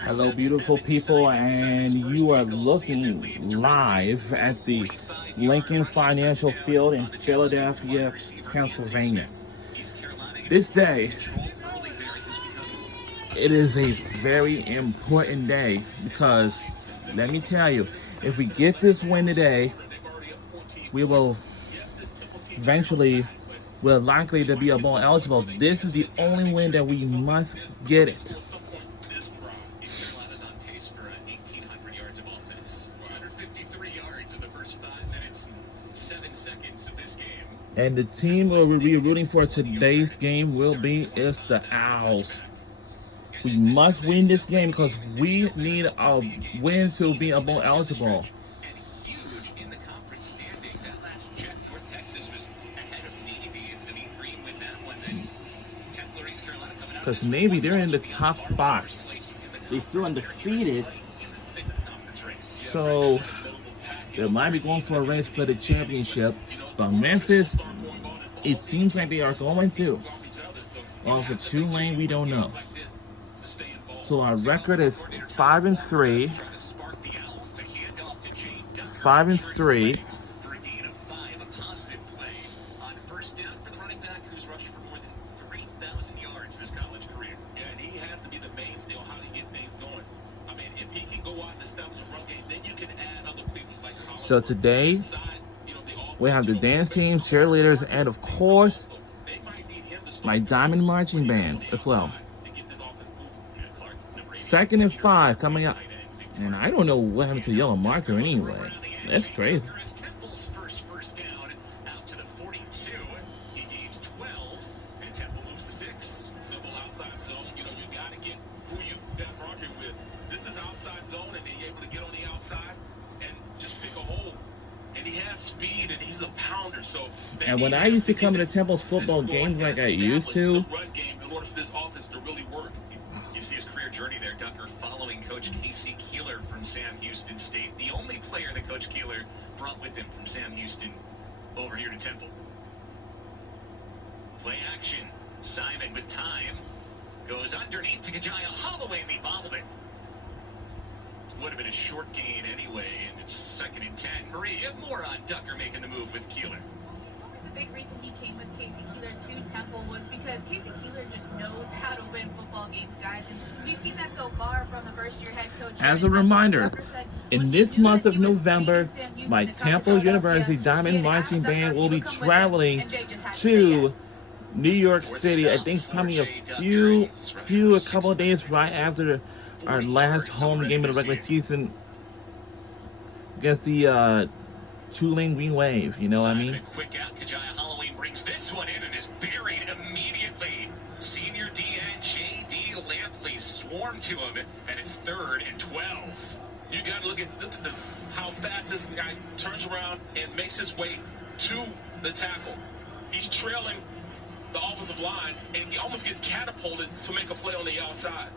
Hello, beautiful people, and you are looking live at the Lincoln Financial Field in Philadelphia, Pennsylvania. This day, it is a very important day because, let me tell you, if we get this win today, we will eventually, we're likely to be a bowl eligible. This is the only win that we must get it. And the team we will be rooting for today's game will be is the Owls. We must win this game because we need a win to be a bowl eligible. Because Navy, they're in the top spot. They're still undefeated. So they might be going for a race for the championship. But Memphis, it seems like they are going to. Or for Tulane, we don't know. So our record is 5-3. 5-3. So today, we have the dance team, cheerleaders, and of course, my Diamond Marching Band as well. 2nd and 5 coming up. And I don't know what happened to yellow marker anyway. That's crazy. And when I used to come to Temple's football games like I used to, you see his career journey there, Ducker, following Coach Casey Keeler from Sam Houston State, the only player that Coach Keeler brought with him from Sam Houston over here to Temple. Play action. Simon with time. Goes underneath to Kajaya Holloway, and he bobbled it. Would have been a short gain anyway, and it's 2nd and 10. Maria, more on Ducker making the move with Keeler. The big reason he came with Casey Keeler to Temple was because Casey Keeler just knows how to win football games, guys. And we've seen that so far from the first-year head coach. As a reminder, in this month of November, my Temple University Diamond Marching Band will be traveling to New York City. I think probably a couple of days right after our last home game of the regular season against the Tulane Green Wave, you know what I mean? Quick out, Kajaya Holloway brings this one in and is buried immediately. Senior DN J.D. Lampley swarmed to him, and it's 3rd and 12. You got to look at how fast this guy turns around and makes his way to the tackle. He's trailing the offensive line, and he almost gets catapulted to make a play on the outside.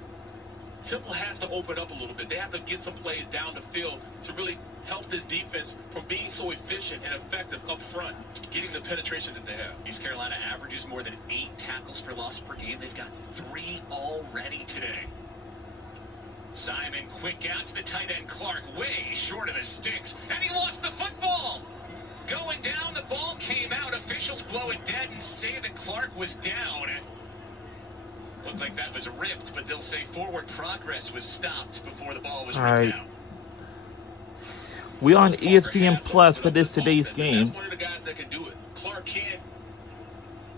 Temple has to open up a little bit. They have to get some plays down the field to really help this defense from being so efficient and effective up front, getting the penetration that they have. East Carolina averages more than 8 tackles for loss per game. They've got 3 already today. Simon, quick out to the tight end Clark, way short of the sticks, and he lost the football. Going down, the ball came out. Officials blow it dead and say that Clark was down. Looked like that was ripped, but they'll say forward progress was stopped before the ball was ripped out. We're on ESPN Plus for today's game. That's one of the guys that can do it. Clark can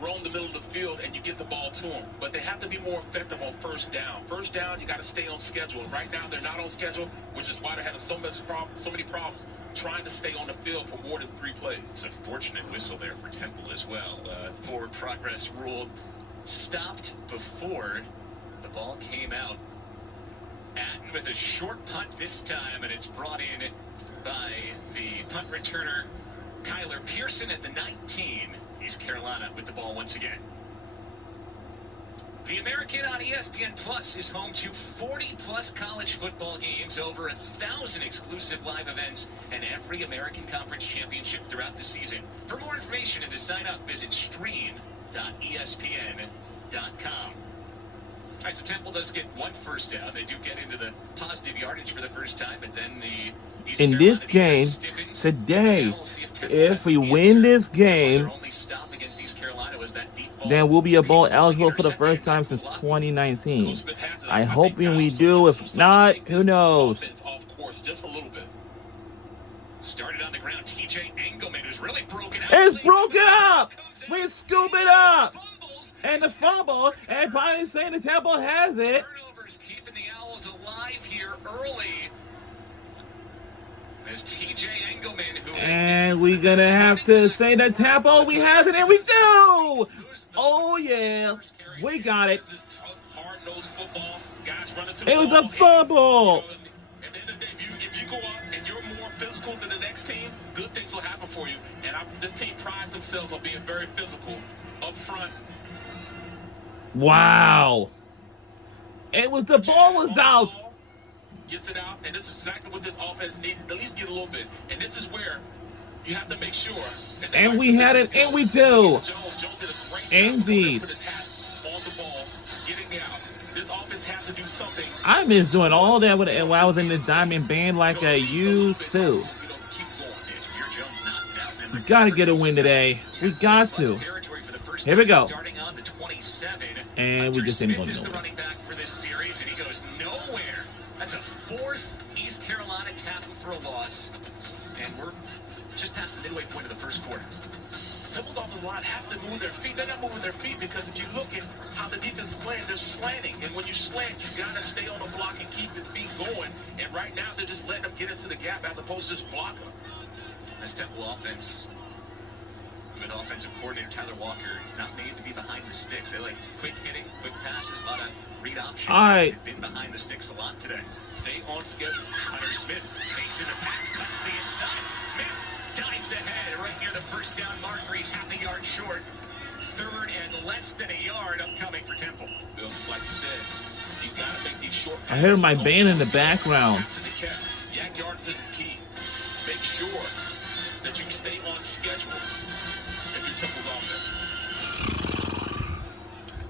roam the middle of the field and you get the ball to him, but they have to be more effective on first down. First down, you got to stay on schedule. And right now, they're not on schedule, which is why they're having so many problems trying to stay on the field for more than 3 plays. It's a fortunate whistle there for Temple as well. Forward progress ruled stopped before the ball came out. Atten with a short punt this time, and it's brought in by the punt returner Kyler Pearson at the 19. East Carolina with the ball once again. The American on ESPN Plus is home to 40-plus college football games, over 1,000 exclusive live events, and every American Conference championship throughout the season. For more information and to sign up, visit stream.espn.com. All right, so Temple does get one first down. They do get into the positive yardage for the first time, but then the East In Carolina this game defense stiffens. today, Now we'll see if Temple if has we the win answer. this So far, game, their only stop against East Carolina was that deep ball. then we'll be a bowl Long eligible for the interception. first time since Coach 2019. Smith has it. I think hoping we Giles do. wants to If do not, something to who make this knows? offense off course just a little bit. Started on the ground. TJ Engelman, who's really broken out. It's broken up. Comes out. We scoop it up. Fumbles. And the fumble, and probably saying the Temple has it. Turnovers keeping the Owls alive here early. As TJ Engelman, who And we're gonna have to say the Temple, we have it, and we do. Oh yeah, we got it. This is tough, hard-nosed football. Guys running to the It was ball. a fumble. At the end of the day, if you go out and you're more physical than the next team, good things will happen for you. And this team prides themselves on being very physical up front. Wow. It was the ball was out. Gets it out, and this is exactly what this offense needs. At least get a little bit. And this is where you have to make sure. that the And right we had it, position and we goes. do. Jones did a great job Indeed. putting his hat on the ball, getting out. This offense has to do something. I miss doing all that when I was in the diamond band like I used to. To keep going. Jameer Jones knocked it out. We gotta get a win today. We got to. Territory for the first Here we time, go. Starting on the 27. And we Hunter just didn't Smith go is the nowhere. running back for this series, and he goes nowhere. That's a fourth East Carolina tackle for a loss, and we're just past the midway point of the first quarter. Temple's offensive line have to move their feet. They're not moving their feet because if you look at how the defense is playing, they're slanting. And when you slant, you got to stay on the block and keep your feet going. And right now, they're just letting them get into the gap as opposed to just block them. This Temple offense, with offensive coordinator Tyler Walker, not made to be behind the sticks. They like quick hitting, quick passes, a lot of read option. All right. They've been behind the sticks a lot today. Stay on schedule. Hunter Smith fakes in the pass, cuts the inside. Smith dives ahead right near the first down marker. He's half a yard short. Third and less than a yard upcoming for Temple. Bill, just like you said, you got to make these short I hear my band in the background. After the catch, yak yardage is the key. Make sure that you stay on schedule if you're Temple's offense.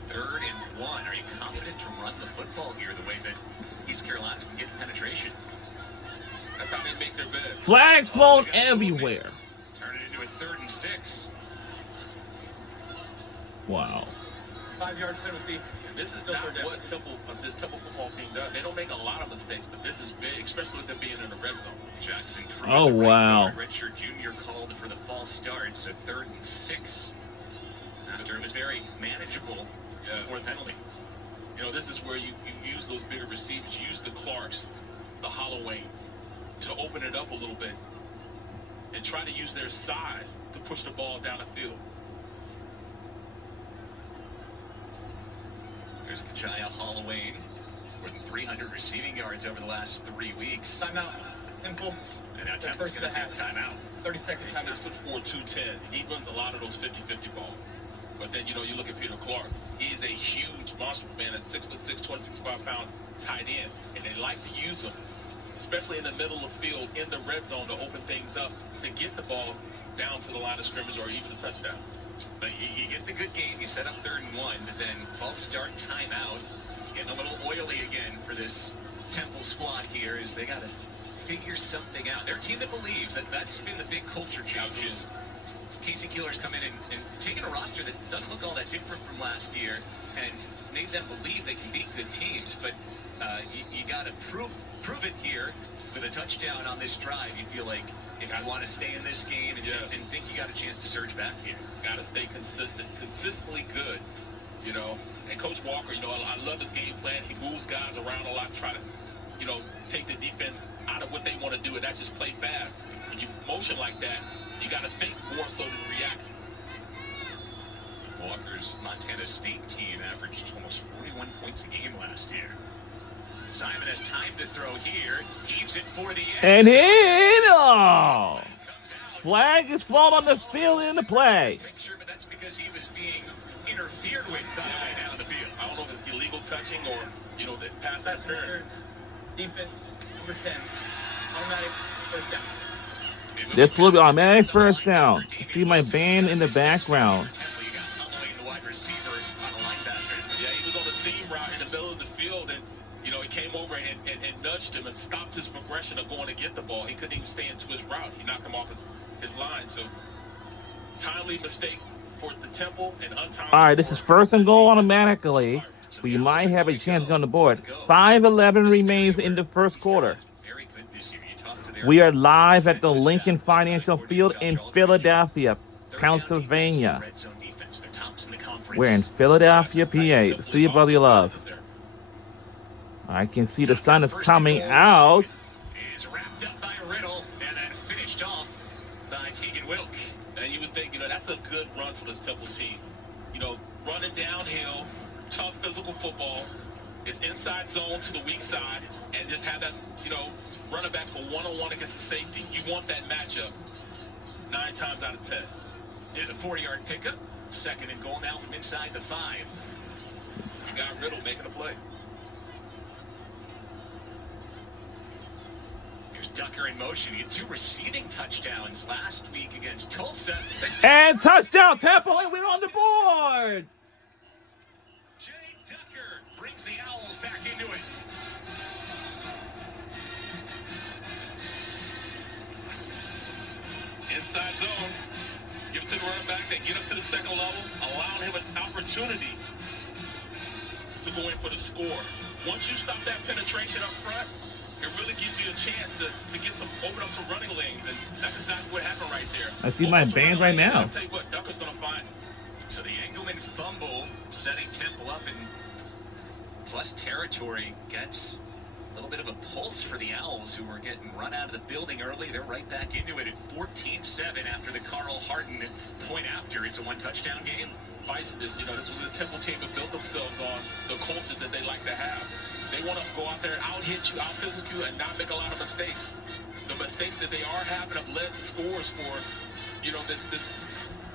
Third and 1. Are you confident to run the football here the way that East Carolina's been getting penetration? That's how they make their beds. Flags flown everywhere. Turn it into a 3rd and 6. Wow. 5-yard penalty. This is not what this Temple football team does. They don't make a lot of mistakes, but this is big, especially with them being in the red zone. Jackson Cruz, Oh, the right wow. guard, redshirt junior, called for the false start, so 3rd and 6. After it was very manageable Yeah. before the penalty. You know, this is where you use those bigger receivers. You use the Clarks, the Holloways, to open it up a little bit and try to use their size to push the ball down the field. There's Kajaya Holloway, more than 300 receiving yards over the last 3 weeks. Timeout. Temple. And now The Temple's first going to and a take half. timeout. 30 seconds. He's Timeout. 6'4", 210. He runs a lot of those 50-50 balls. But then, you know, you look at Peter Clark. He's a huge monster, man, at 6'6", 265-pound tight end. And they like to use him, especially in the middle of the field, in the red zone, to open things up, to get the ball down to the line of scrimmage or even a touchdown. But you get the good game. You set up 3rd and 1, but then false start, timeout. Getting a little oily again for this Temple squad here as they got to figure something out. They're a team that believes that that's been the big culture change is Casey Keeler's come in and taken a roster that doesn't look all that different from last year and made them believe they can beat good teams. But you got to prove it here with a touchdown on this drive. You feel like if you want to stay in this game and, Yeah. and think you got a chance to surge back here. Got to stay consistent, consistently good, you know. And Coach Walker, you know, I love his game plan. He moves guys around a lot to try to, you know, take the defense out of what they want to do, and that's just play fast. When you motion like that, you got to think more so than react. Walker's Montana State team averaged almost 41 points a game last year. Simon has time to throw here. Heaves it for the And end. in, oh, Comes out. flag is flown on the field in the play. Picture, but that's because he was being interfered with down on the field. I don't know if it's illegal touching or, you know, the pass Pass interference. interference. Defense. Number 10. Automatic. First down. This will be automatic first down. See my band in the background. Temple, you got Holloway, the wide receiver, on a linebacker. Yeah, he was on the seam route in the middle of came over and nudged him and stopped his progression of going to get the ball. He couldn't even stay into his route. He knocked him off his line. So, timely mistake for the Temple and untimely. All right, this is first and goal automatically. We might have a chance on the board. 5:11 remains in the first quarter. Very good this year. You talk to their We are live at the Lincoln Financial Field in Philadelphia, Pennsylvania. red zone defense. They're tops in the conference. We're in Philadelphia, PA. See you, Brother Love. I can see the sun is coming out. Is wrapped up by Riddle and then finished off by Tegan Wilk. And you would think, that's a good run for this Temple team. Running downhill, tough physical football. It's inside zone to the weak side, and just have that, running back for one-on-one against the safety. You want that matchup 9 times out of 10. Here's a 40-yard pickup. Second and goal now from inside the 5. You got Riddle making a play. Here's Ducker in motion. He had 2 receiving touchdowns last week against Tulsa. And touchdown, Temple, and we're on the board. Jay Ducker brings the Owls back into it. Inside zone. Give it to the running back. They get up to the second level, allowing him an opportunity to go in for the score. Once you stop that penetration up front, it really gives you a chance to get open up some running lanes, and that's exactly what happened right there. I see my band right now. I'll tell you what, Ducker's going to find him. So the Engelman fumble setting Temple up in plus territory gets a little bit of a pulse for the Owls, who were getting run out of the building early. They're right back into it at 14-7 after the Carl Harden point after. It's a 1-touchdown game. Vice this, this was a Temple team that built themselves on the culture that they like to have. They want to go out there, out-hit you, out-physical you, and not make a lot of mistakes. The mistakes that they are having have led to scores for, this